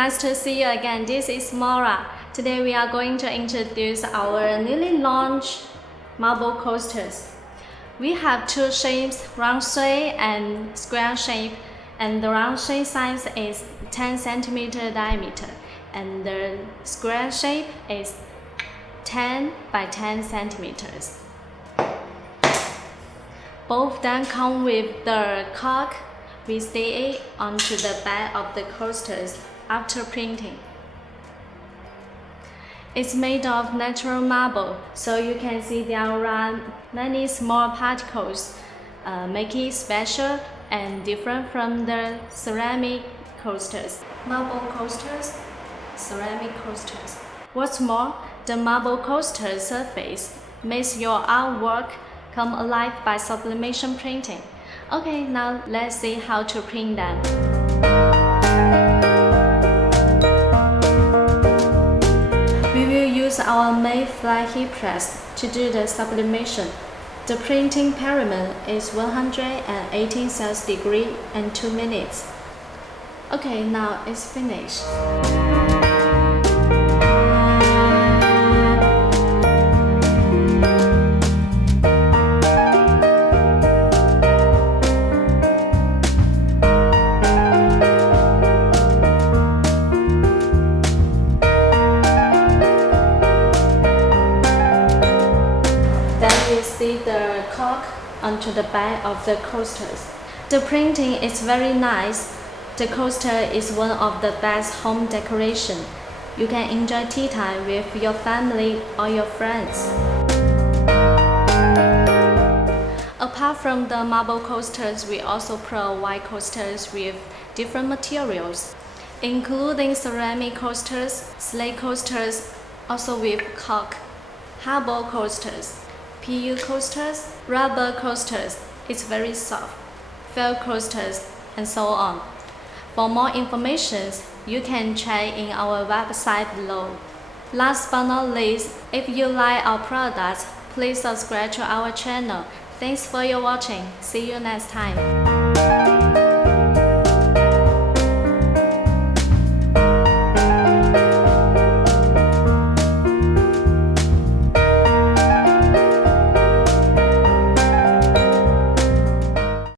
nice to see you again. This is Mora. Today we are going to introduce our newly launched marble coasters. We have two shapes, round shape and square shape, and the round shape size is 10 cm diameter, and the square shape is 10 by 10 centimeters. Both then come with the cork. We stay it onto the back of the coasters after printing. It's made of natural marble, so you can see there are many small particles, making it special and different from the ceramic coasters. Marble coasters, ceramic coasters. What's more, the marble coaster surface makes your artwork come alive by sublimation printing. Okay, now let's see how to print them. We will use our May fly heat press to do the sublimation. The printing perimeter is 118 Celsius degree and 2 minutes. Okay, now it's finished. Then you see the cork onto the back of the coasters. The printing is very nice. The coaster is one of the best home decoration. You can enjoy tea time with your family or your friends. Apart from the marble coasters, we also provide coasters with different materials, including ceramic coasters, slate coasters, also with cork, hardball coasters, PU coasters, rubber coasters, it's very soft, felt coasters, and so on. For more information, you can check in our website below. Last but not least, if you like our products, please subscribe to our channel. Thanks for your watching. See you next time.